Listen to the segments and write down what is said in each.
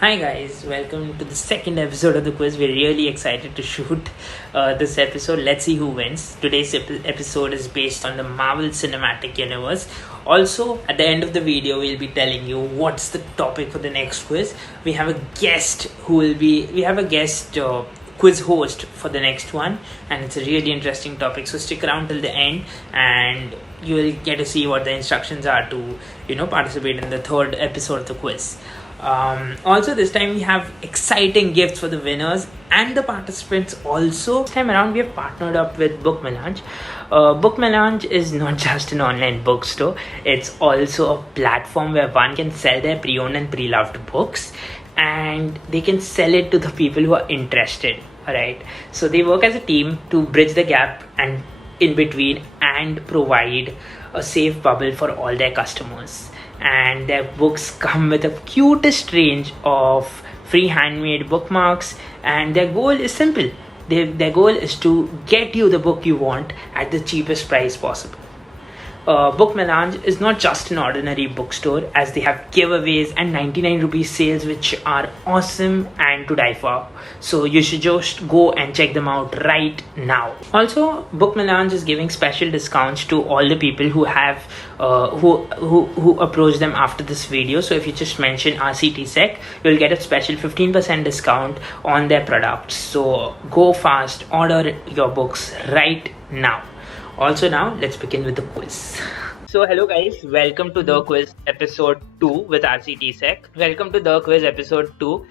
Hi guys, welcome to the second episode of the quiz. We're really excited to shoot this episode. Let's see who wins. Today's episode is based on the Marvel Cinematic Universe. Also, at the end of the video, we'll be telling you what's the topic for the next quiz. We have a guest quiz host for the next one, and it's a really interesting topic. So stick around till the end, and you will get to see what the instructions are to participate in the third episode of the quiz. Also, this time we have exciting gifts for the winners and the participants. Also, this time around we have partnered up with Book Mélange. Book Mélange is not just an online bookstore, it's also a platform where one can sell their pre-owned and pre-loved books, and they can sell it to the people who are interested. Alright, so they work as a team to bridge the gap and in between and provide a safe bubble for all their customers. And their books come with a cutest range of free handmade bookmarks, and their goal is simple. Their goal is to get you the book you want at the cheapest price possible. Book Mélange is not just an ordinary bookstore, as they have giveaways and 99 rupees sales which are awesome and to die for. So you should just go and check them out right now. Also, Book Mélange is giving special discounts to all the people who have who approach them after this video. So if you just mention RCTSEC, you'll get a special 15% discount on their products. So go fast, order your books right now. Also, now let's begin with the quiz. So hello guys, welcome to the quiz episode 2 with RCTSEC. Welcome to the quiz episode 2.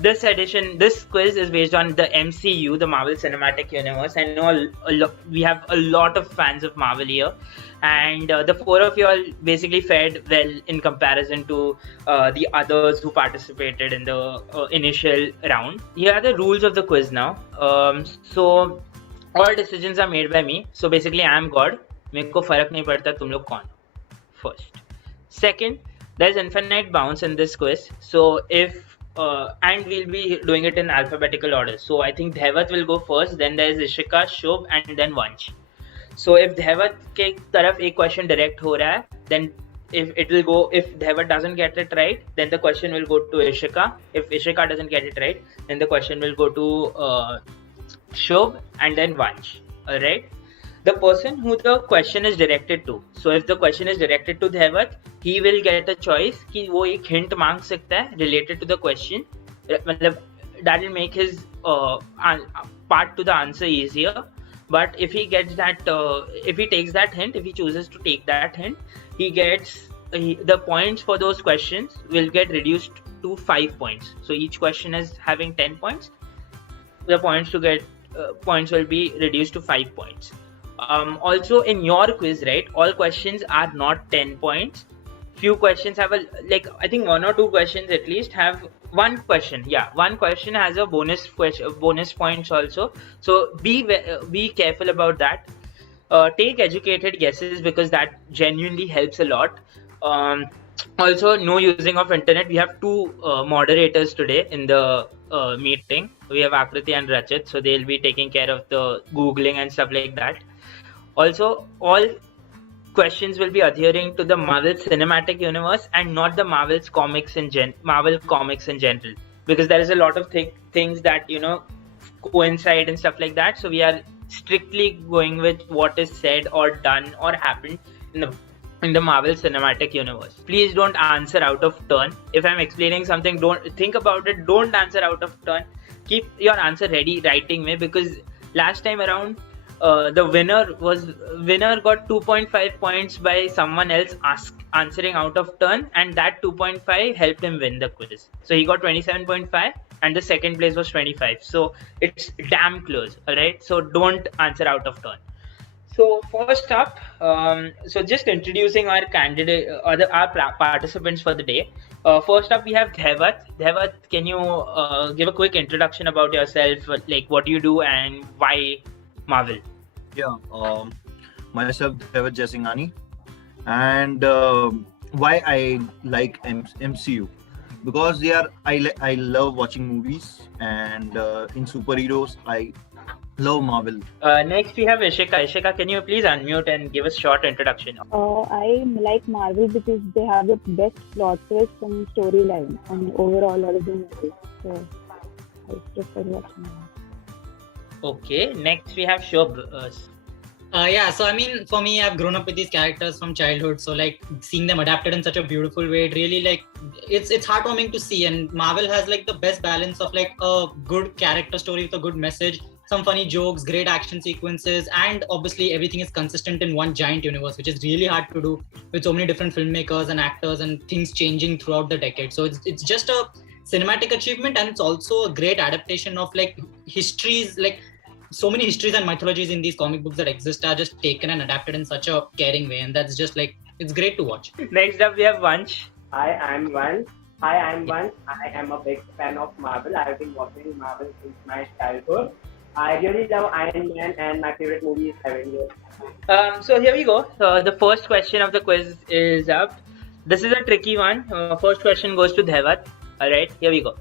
This quiz is based on the MCU, the Marvel Cinematic Universe. I know we have a lot of fans of Marvel here, and the four of you all basically fared well in comparison to the others who participated in the initial round. Here are the rules of the quiz now. So all decisions are made by me. So basically I am God. मेरे को फर्क नहीं पड़ता तुम लोग कौन. First. Second, there's infinite bounds in this quiz. So if and we'll be doing it in alphabetical order. So I think Dhaivat will go first. Then there's Ishika, Shubh, and then Vansh. So if Dhaivat के तरफ एक question direct हो रहा है, then if Dhaivat doesn't get it right, then the question will go to Ishika. If Ishika doesn't get it right, then the question will go to Shubh and then Vansh. Alright. The person who the question is directed to. So if the question is directed to Dhaivat, he will get a choice कि वो एक hint मांग सकता है related to the question. मतलब that will make his part to the answer easier. But if he gets that, if he takes that hint, if he chooses to take that hint, he gets the points for those questions will get reduced to 5 points. So each question is having 10 points. The points to get points will be reduced to 5 points. Also in your quiz, right, all questions are not 10 points. Few questions have I think one or two questions at least have one question has a bonus points also. So be careful about that. Take educated guesses because that genuinely helps a lot. Also, no using of internet. We have two moderators today in the meeting. We have Akriti and Rachit, so they'll be taking care of the googling and stuff like that. Also, all questions will be adhering to the Marvel Cinematic Universe and not the Marvel comics in general, because there is a lot of things that coincide and stuff like that. So we are strictly going with what is said or done or happened in the Marvel Cinematic Universe. Please don't answer out of turn. If I'm explaining something, don't think about it. Don't answer out of turn. Keep your answer ready writing me, because last time around the winner got 2.5 points by someone else answering out of turn, and that 2.5 helped him win the quiz. So he got 27.5 and the second place was 25. So it's damn close. Alright, so don't answer out of turn. So first up, so just introducing our candidate, our participants for the day. First up, we have Dhaivat. Dhaivat, can you give a quick introduction about yourself, like what do you do and why Marvel? Yeah, myself Dhaivat Jaisinghani, and why I like MCU, because I love watching movies, and in superheroes I Love Marvel. Next we have Ishika. Ishika, can you please unmute and give us a short introduction? I like Marvel because they have the best plot twist and storyline and overall all of the movies. So I prefer watching that. Okay, next we have Shobh. Yeah, so I mean, for me, I've grown up with these characters from childhood, so like seeing them adapted in such a beautiful way, it really like it's heartwarming to see. And Marvel has like the best balance of like a good character story with a good message, some funny jokes, great action sequences, and obviously everything is consistent in one giant universe, which is really hard to do with so many different filmmakers and actors and things changing throughout the decade. So it's just a cinematic achievement, and it's also a great adaptation of like histories, like so many histories and mythologies in these comic books that exist are just taken and adapted in such a caring way, and that's just like it's great to watch. Next up we have Vansh. Hi, I'm Vansh. I am a big fan of Marvel. I've been watching Marvel since my childhood. I really love Iron Man, and my favorite movie is Avengers. So here we go. The first question of the quiz is up. This is a tricky one. First question goes to Dhevat. Alright, here we go.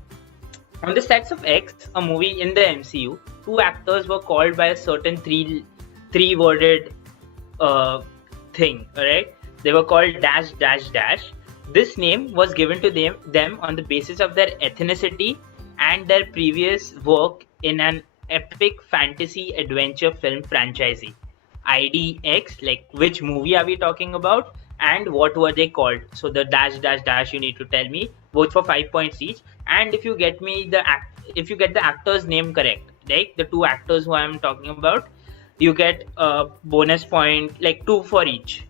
On the sets of X, a movie in the MCU, two actors were called by a certain three-worded thing. Alright, they were called dash dash dash. This name was given to them on the basis of their ethnicity and their previous work in an epic fantasy adventure film franchise. IDX, like which movie are we talking about and what were they called? So the dash dash dash you need to tell me, both for 5 points each, and if you get me if you get the actor's name correct, like the two actors who I am talking about, you get a bonus point, like 2 for each.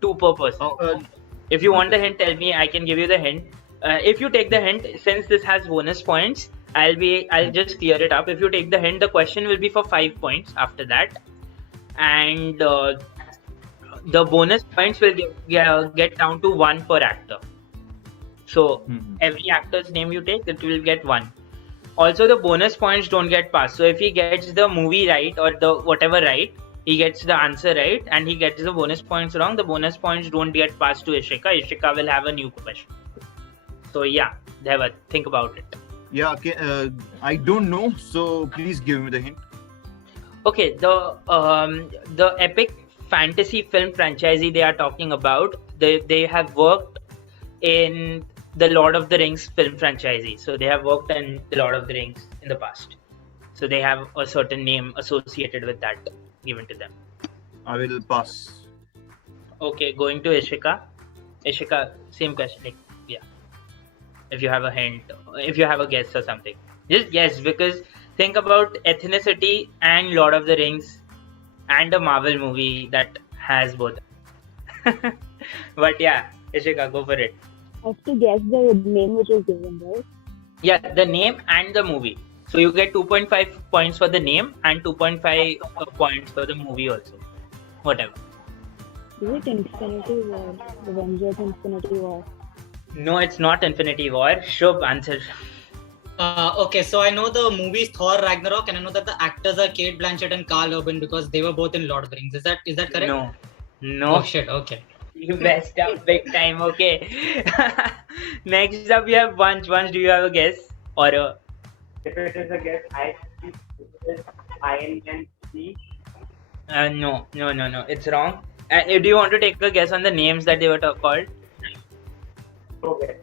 2 per person. If you want the hint, tell me, I can give you the hint. If you take the hint, since this has bonus points, I'll just clear it up. If you take the hint, the question will be for 5 points after that, and the bonus points will get down to 1 per actor. So every actor's name you take, it will get 1. Also, the bonus points don't get passed. So if he gets the movie right or the whatever right, he gets the answer right, and he gets the bonus points wrong, the bonus points don't get passed to Ishika. Ishika will have a new question. So yeah, Dhevat, think about it. Yeah, okay, I don't know, so please give me the hint. Okay, the epic fantasy film franchise they are talking about, they have worked in the Lord of the Rings film franchise. So they have worked in the Lord of the Rings in the past. So they have a certain name associated with that given to them. I will pass. Okay, going to Ishika. Ishika, same question. Like, yeah. If you have a hint, if you have a guess or something, just guess, because think about ethnicity and Lord of the Rings and a Marvel movie that has both. But yeah, Ishika, go for it. I have to guess the name which is given, right? Yeah, the name and the movie. So you get 2.5 points for the name and 2.5 points for the movie also. Whatever. Is it Infinity War? Avengers Infinity War? No, it's not Infinity War. Shubh, answer. Okay, so I know the movies Thor Ragnarok, and I know that the actors are Kate Blanchett and Carl Urban because they were both in Lord of the Rings. Is that correct? No. Oh shit. Okay. You messed up big time. Okay. Next up, we have Vansh. Vansh, do you have a guess or a? If it is a guess, I think it is Iron Man 3. No. It's wrong. Do you want to take a guess on the names that they were called? Okay.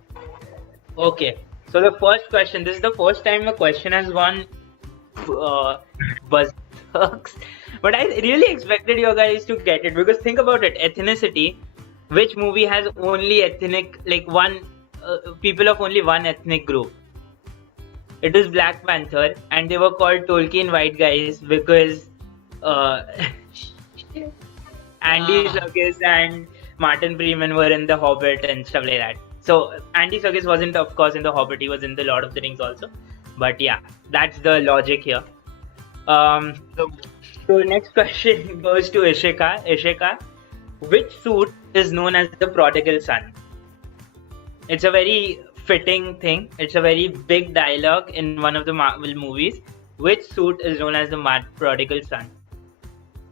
Okay. So the first question. This is the first time a question has gone buzzworks. But I really expected you guys to get it, because think about it. Ethnicity. Which movie has only ethnic, like one people of only one ethnic group? It is Black Panther, and they were called Tolkien white guys because Andy Serkis and Martin Freeman were in The Hobbit and stuff like that. So Andy Serkis wasn't, of course, in The Hobbit. He was in The Lord of the Rings also. But yeah, that's the logic here. So next question goes to Ishika. Ishika, which suit is known as the prodigal son? It's a very fitting thing. It's a very big dialogue in one of the Marvel movies. Which suit is known as the prodigal son?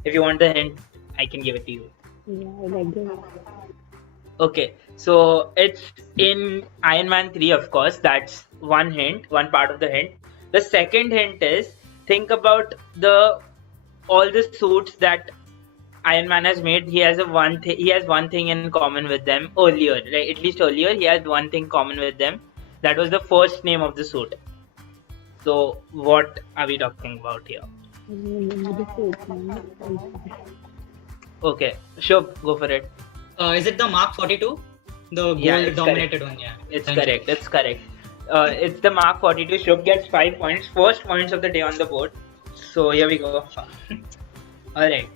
If you want the hint, I can give it to you. Yeah, I like that. Okay, so it's in Iron Man 3, of course. That's one hint, one part of the hint. The second hint is think about all the suits that Iron Man has made. He has one thing in common with them earlier, right? At least earlier, he had one thing common with them. That was the first name of the suit. So, what are we talking about here? I don't remember the suit name. Okay, sure, go for it. Is it the Mark 42? The Yeah, gold it's dominated one, yeah. It's Thank you. correct. It's correct. It's the Mark 42. Shub gets 5 points. First points of the day on the board. So here we go. Alright.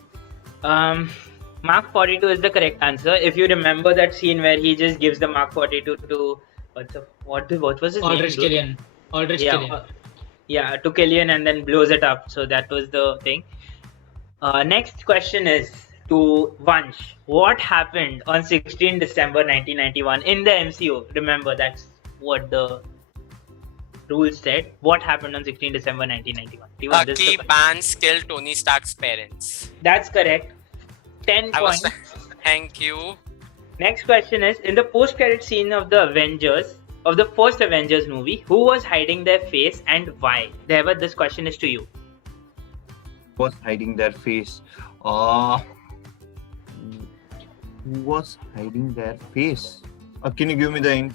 Mark 42 is the correct answer. If you remember that scene where he just gives the Mark 42 to what was his Aldrich name? Killian. Aldrich Killian. Yeah, to Killian and then blows it up. So that was the thing. Next question is to Vansh. What happened on 16 December 1991 in the MCU? Remember, that's what the rules said. What happened on 16 December 1991? Bucky Barnes killed Tony Stark's parents. That's correct. 10 points. Thank you. Next question is, in the post-credit scene of the first Avengers movie, who was hiding their face and why? Deva, this question is to you. Was hiding their face. Who was hiding their face? Can you give me the hint?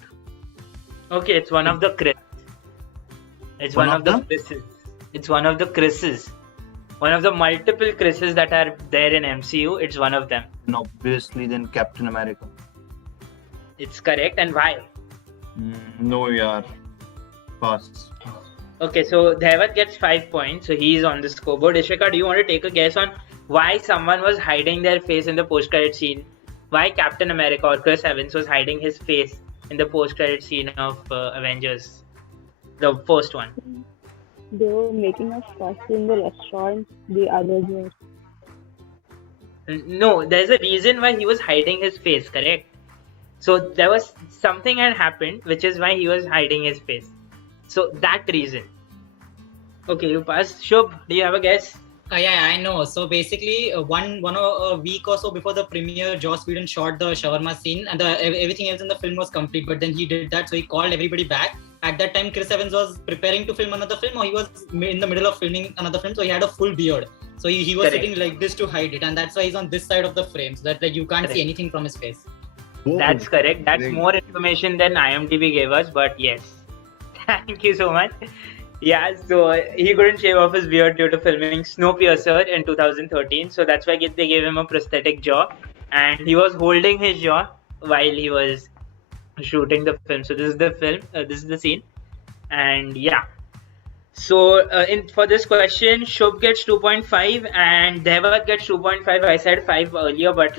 Okay, it's one of the Chris. It's one of the Chris's. It's one of the Chris's. One of the multiple Chris's that are there in MCU. It's one of them. And obviously, then Captain America. It's correct. And why? No, yaar. Pass. Okay, so Devat gets 5 points. So he's on the scoreboard. Ishika, do you want to take a guess on why someone was hiding their face in the post-credit scene? Why Captain America or Chris Evans was hiding his face in the post-credit scene of Avengers? The first one. They were making a fuss in the restaurant. The others were. No, there's a reason why he was hiding his face, correct? So there was something had happened, which is why he was hiding his face. So that reason. Okay, you pass. Shubh, do you have a guess? Yeah, I know. So basically, a week or so before the premiere, Joss Whedon shot the shawarma scene, and everything else in the film was complete. But then he did that, so he called everybody back. At that time, Chris Evans was preparing to film another film, or he was in the middle of filming another film, so he had a full beard. So he was Correct. sitting like this to hide it, and that's why he's on this side of the frame, so that like you can't see anything from his face. That's correct. That's more information than IMDb gave us, but yes. Thank you so much. Yeah, so he couldn't shave off his beard due to filming Snowpiercer in 2013, so that's why they gave him a prosthetic jaw, and he was holding his jaw while he was shooting the film. So this is the film, this is the scene, and yeah. So for this question, Shubh gets 2.5 and Devat gets 2.5. I said 5 earlier, but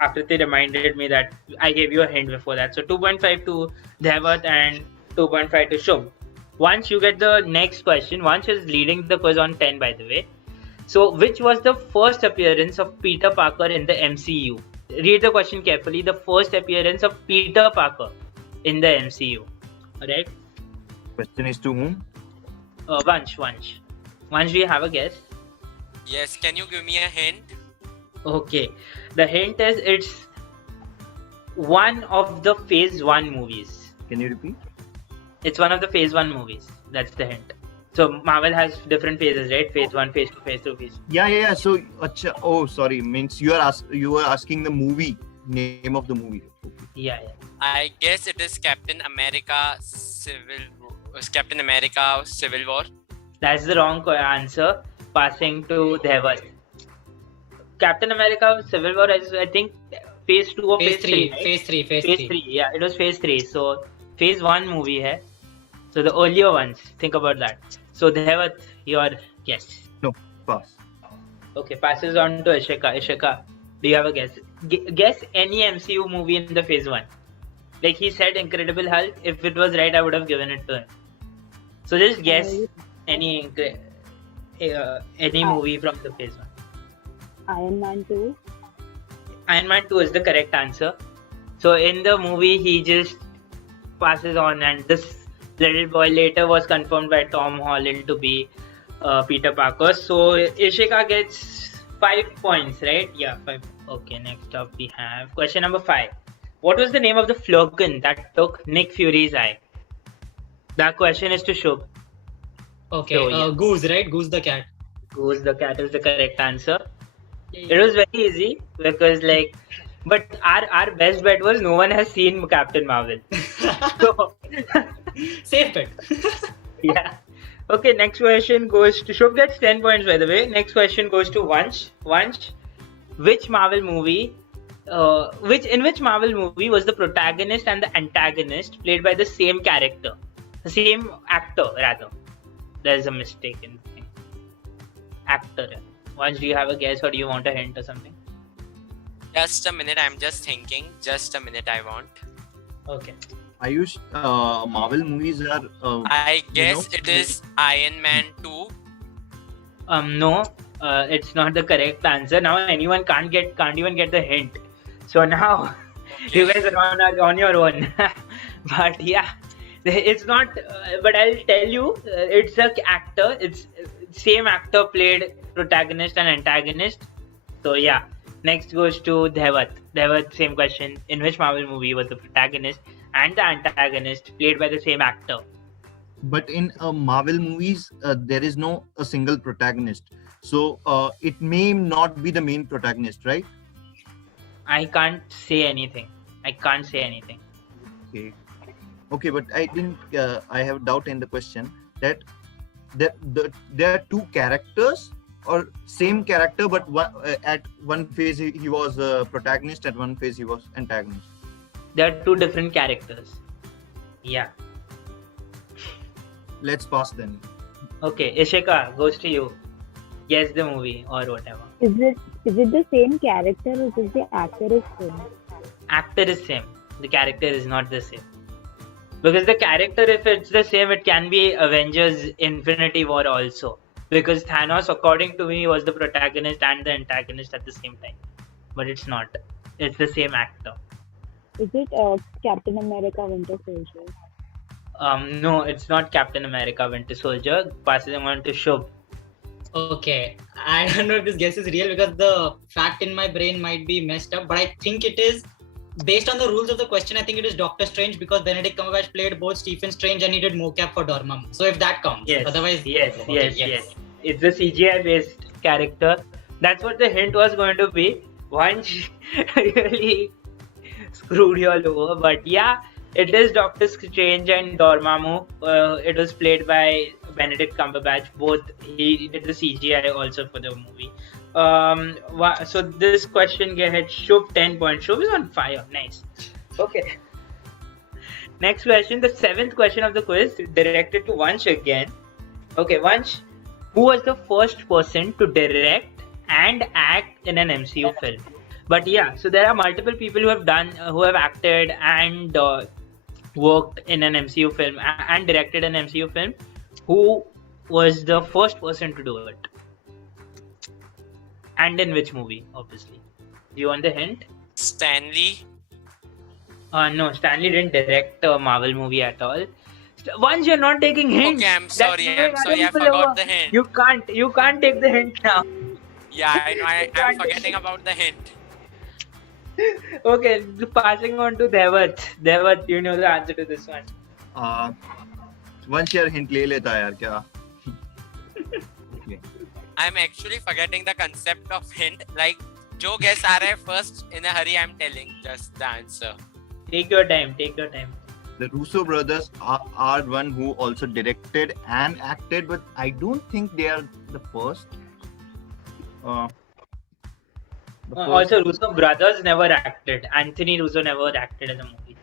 after they reminded me that I gave you a hint before that. So 2.5 to Devat and 2.5 to Shubh. Once you get the next question, Vansh is leading the quiz on 10, by the way. So, which was the first appearance of Peter Parker in the MCU? Read the question carefully. The first appearance of Peter Parker in the MCU. Alright? Question is to whom? Vansh. Vansh, do you have a guess? Yes, can you give me a hint? Okay. The hint is it's one of the Phase 1 movies. Can you repeat? It's one of the Phase 1 movies. That's the hint. So Marvel has different phases, right? Phase 1, Phase 2, Phase 3, Phase. Yeah. So, oh, sorry. Means you are asking the movie name of the movie. Okay. Yeah. I guess it is Captain America Civil War. That's the wrong answer. Passing to Devat. Captain America Civil War is, I think, Phase 2 or Phase 3. Right? Phase 3. Phase 3. Yeah, it was Phase 3. So Phase 1 movie hai. So the earlier ones. Think about that. So Devat, your guess. No, pass. Okay, passes on to Ishika. Ishika, do you have a guess? Guess any MCU movie in the Phase 1. Like he said Incredible Hulk. If it was right, I would have given it to him. So just guess any movie from the Phase 1. Iron Man 2. Iron Man 2 is the correct answer. So in the movie, he just passes on, and this little boy later was confirmed by Tom Holland to be Peter Parker. So Ishika gets 5 points, right? Yeah, 5. Okay, next up we have question number 5. What was the name of the flurkin that took Nick Fury's eye? That question is to Shubh. Okay, So, yeah. Goose, right? Goose the cat. Goose the cat is the correct answer. Yeah, It was very easy because but our best bet was no one has seen Captain Marvel. So Safe bet. yeah. Okay, next question goes to Shubh. Gets 10 points by the way. Next question goes to Vansh. Vansh, which Marvel movie? Which Marvel movie was the protagonist and the antagonist played by the same character, the same actor rather? There's a mistake in the thing. Actor. Vansh, do you have a guess or do you want a hint or something? Just a minute, I'm just thinking. Just a minute, I want. Okay. Aayush, Marvel movies are. I guess it is Iron Man 2. No, it's not the correct answer. Now anyone can't even get the hint. So now you guys are on your own. But yeah, it's not. But I'll tell you, it's a actor. It's same actor played protagonist and antagonist. So yeah, next goes to Devat. Devat, same question. In which Marvel movie was the protagonist and the antagonist played by the same actor? But in Marvel movies, there is no a single protagonist. So it may not be the main protagonist, right? I can't say anything. Okay. Okay, but I think I have doubt in the question that there are two characters or same character, but at one phase he was a protagonist, at one phase he was antagonist. There are two different characters. Yeah. Let's pass then. Okay, Ishika, goes to you. Guess the movie or whatever. Is it the same character or is the actor is same? Actor is same. The character is not the same. Because the character, if it's the same, it can be Avengers Infinity War also. Because Thanos, according to me, was the protagonist and the antagonist at the same time. But it's not. It's the same actor. Is it Captain America Winter Soldier? No, it's not Captain America Winter Soldier. Passing on to Shubh. Okay, I don't know if this guess is real because the fact in my brain might be messed up, but I think it is based on the rules of the question. I think it is Doctor Strange because Benedict Cumberbatch played both Stephen Strange and he did mocap for Dormammu. So if that counts, Yes. otherwise, Yes. okay, It's a CGI based character. That's what the hint was going to be. Once really screwed you all over, but yeah, it is Doctor Strange and Dormammu. It was played by Benedict Cumberbatch. Both he did the CGI also for the movie. So this question gets Shubh 10 points. Shubh is on fire. Nice. Okay. Next question, the 7th question of the quiz, directed to Vansh again. Okay, Vansh, who was the first person to direct and act in an MCU film? But yeah, so there are multiple people who have acted and worked in an MCU film and directed an MCU film. Who was the first person to do it? And in which movie, obviously? Do you want the hint? Stanley. No, Stanley didn't direct a Marvel movie at all. Once you're not taking hints. Okay, I'm sorry, I people forgot over. the hint. You can't take the hint now. Yeah, I know, I'm forgetting about the hint. Okay, passing on to Devat. Devat, you know the answer to this one. Once your hint ले लेता यार क्या? Okay. I'm actually forgetting the concept of hint. Like, जो guess आ रहा है first, in a hurry, I'm telling just the answer. Take your time. The Russo brothers are one who also directed and acted, but I don't think they are the first. Also, Russo brothers never acted. Anthony Russo never acted in the movie.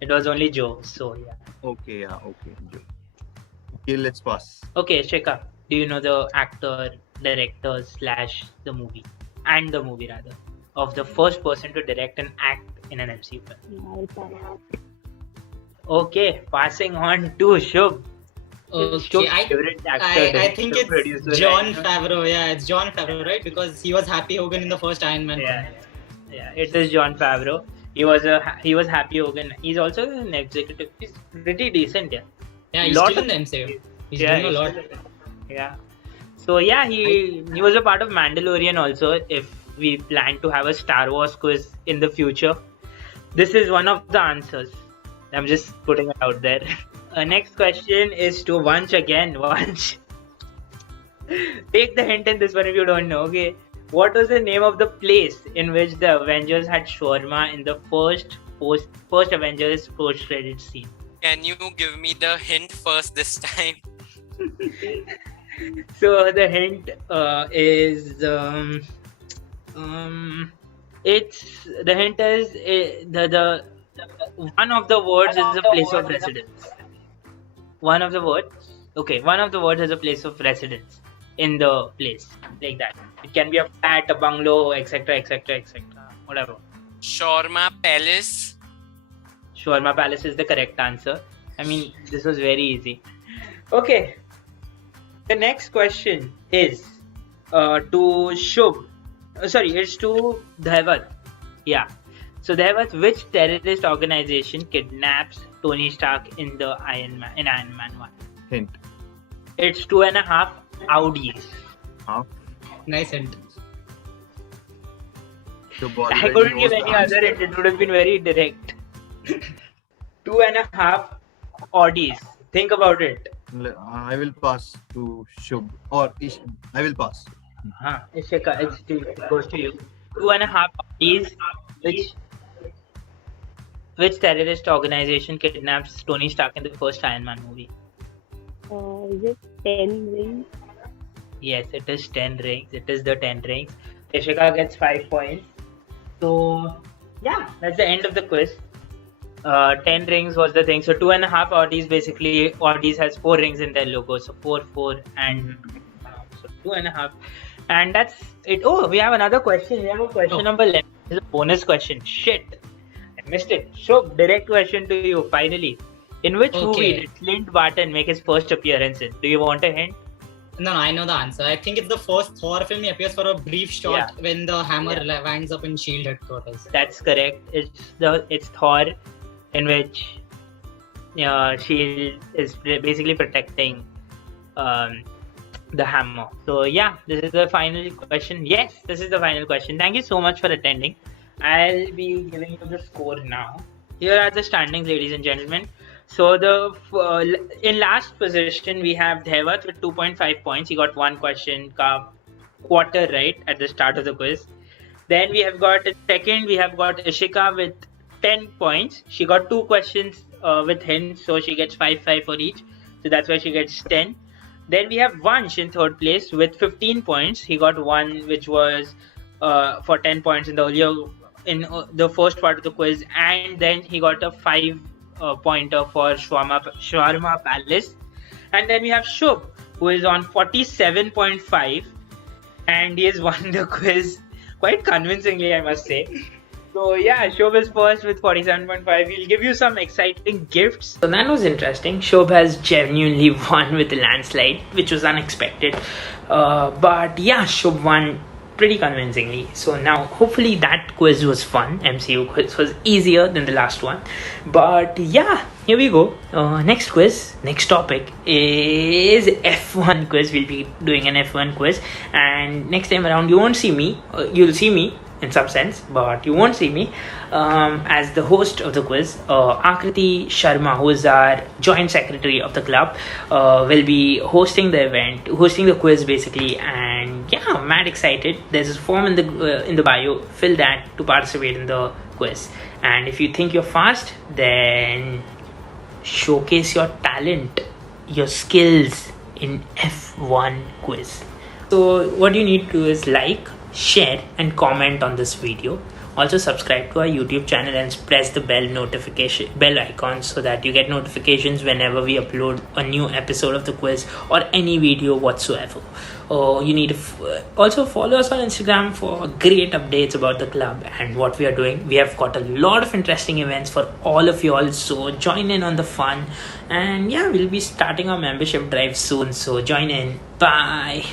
It was only Joe. So yeah. Okay. Okay, let's pass. Okay, Sheka, do you know the actor, director / the movie rather of the first person to direct and act in an MCU film? Yeah, I'll pass. Okay, passing on to Shubh. Okay, I think it's John Favreau. Yeah, it's John Favreau, right? Because he was Happy Hogan in the first Iron Man. Yeah, it is John Favreau. He was Happy Hogan. He's also an executive. He's pretty decent, yeah. Yeah, he's still in the MCU. He's doing a lot. Yeah. So yeah, he was a part of Mandalorian also. If we plan to have a Star Wars quiz in the future, this is one of the answers. I'm just putting it out there. Next question is to Vansh again. Vansh, Take the hint in this one if you don't know. Okay, what was the name of the place in which the Avengers had shawarma in the first Avengers post-credit scene? Can you give me the hint first this time? So the hint is it's the hint is the one of the words is a place of residence. One of the words is a place of residence in the place, like that. It can be a flat, a bungalow, etc., etc., etc., whatever. Shawarma Palace. Shawarma Palace is the correct answer. I mean, this was very easy. Okay. The next question is to Shubh. It's to Dhaivat. Yeah. So Dhaivat, which terrorist organization kidnaps Tony Stark in Iron Man 1? Hint. It's 2.5 Audis. Huh? Nice hint. I couldn't give any other hint. It would have been very direct. 2.5 Audis. Think about it. I will pass to Shubh or Ish. I will pass. Ishika, it goes to you. 2.5 Audis. Which terrorist organization kidnaps Tony Stark in the first Iron Man movie? Is it 10 rings? Yes, it is 10 rings. It is the 10 rings. Ishika gets 5 points. So, yeah, that's the end of the quiz. 10 rings was the thing. So 2.5 Audis, basically Audis has 4 rings in their logo. So 4 and so 2.5. And that's it. Oh, we have another question. We have a question number 11. This is a bonus question. Shit. I missed it. So, direct question to you, finally. In which movie did Clint Barton make his first appearance in? Do you want a hint? No, I know the answer. I think it's the first Thor film. He appears for a brief shot when the hammer winds up in S.H.I.E.L.D. headquarters. That's correct. It's Thor, in which S.H.I.E.L.D. is basically protecting the hammer. So yeah, this is the final question. Yes, this is the final question. Thank you so much for attending. I'll be giving you the score now. Here are the standings, ladies and gentlemen. So in last position we have Dhaivat with 2.5 points. He got one question quarter right at the start of the quiz. Then we have got second. We have got Ishika with 10 points. She got 2 questions with hints, so she gets 5 for each. So that's why she gets 10. Then we have Vansh in third place with 15 points. He got one which was for 10 points in the first part of the quiz, and then he got a 5 pointer for Shawarma Palace. And then we have Shubh, who is on 47.5, and he has won the quiz quite convincingly, I must say. So yeah, Shobh is first with 47.5. He'll give you some exciting gifts. So that was interesting. Shobh has genuinely won with a landslide, which was unexpected. But yeah, Shobh won pretty convincingly. So now hopefully that quiz was fun. MCU quiz was easier than the last one. But yeah, here we go. Next quiz, next topic is F1 quiz. We'll be doing an F1 quiz. And next time around, you won't see me. You'll see me in some sense, but you won't see me as the host of the quiz. Akriti Sharma, who is our joint secretary of the club, will be hosting the event, hosting the quiz basically. And yeah, I'm mad excited. There's a form in the bio. Fill that to participate in the quiz. And if you think you're fast, then showcase your talent, your skills in F1 quiz. So what you need to do is like, share and comment on this video. Also subscribe to our YouTube channel and press the bell icon so that you get notifications whenever we upload a new episode of the quiz or any video whatsoever. You need to also follow us on Instagram for great updates about the club and what we are doing. We have got a lot of interesting events for all of you all, so join in on the fun. And yeah, we'll be starting our membership drive soon, so join in. Bye.